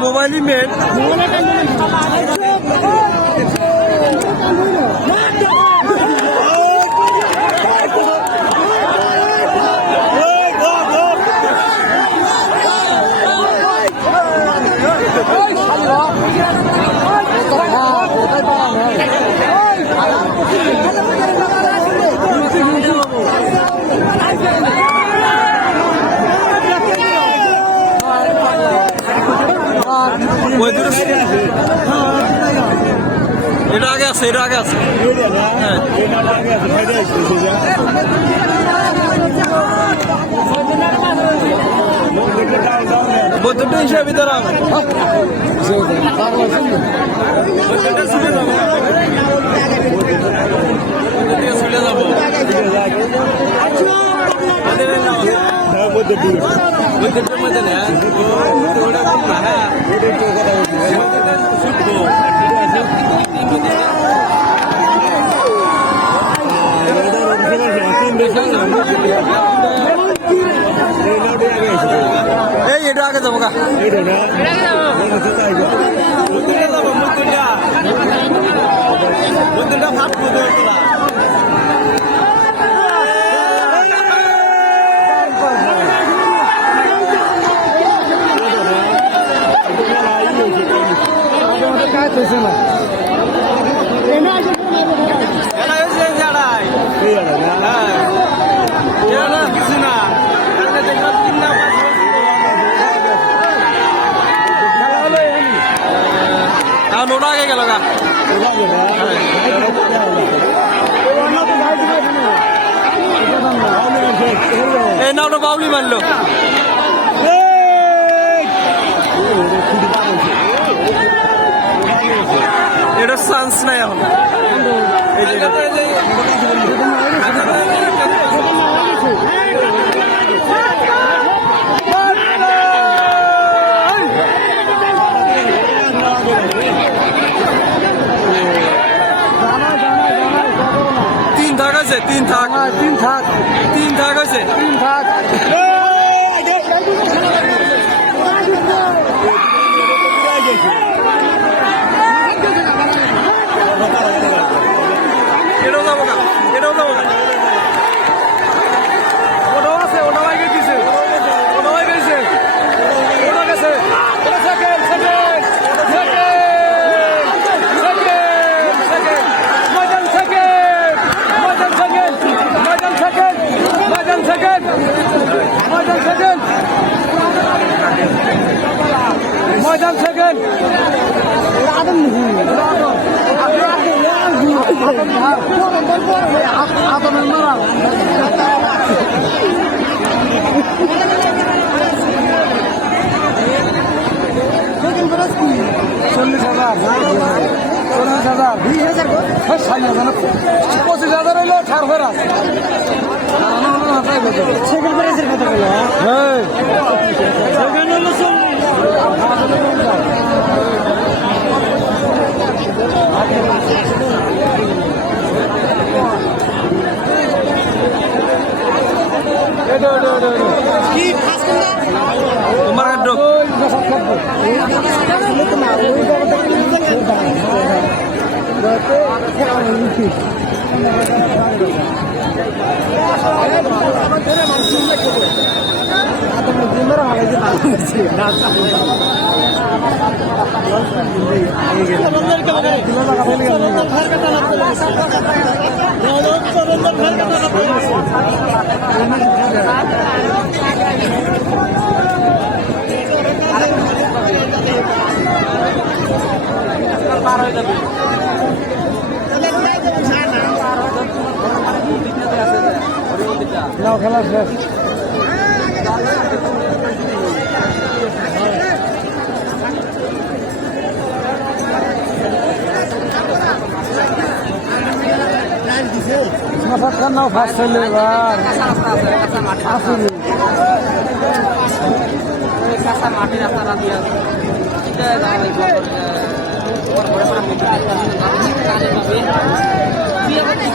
মোবাইলই main এটা আগে আছে এটা আগে আছে বৈদ্যুত হিসাবে তারা চলে যাবো বৈদ্যুতের মধ্যে না এই এটা আগে যাবো গা ভাব নোনা আগে গেল গা এই না ওটা বাউলি মারলো এটা চান্স নাই এখন তিন থাক হয়েছে এটাও যাবো না ওটাও আছে ওটাও আগে দিছে ওটাও গেছে ওটা গেছে ময়দান সেকেন্ড পঁচিশ হাজার হইলো ছাড় ফেরা সেকেন্ড প্রাইসের কথা বলো হ্যাঁ সেকেন্ড হলো 9 মাথার কান্নাও ফার্স্ট হইলে এবার কাঁচা রাস্তা আছে, কাঁচা মাটি আসলে কাঁচা মাটি রাস্তাটা দিয়ে আছে। এটা দাঁড়াই ঘরে পড়া পেতে কাজে পাবে। তুই আবার কি?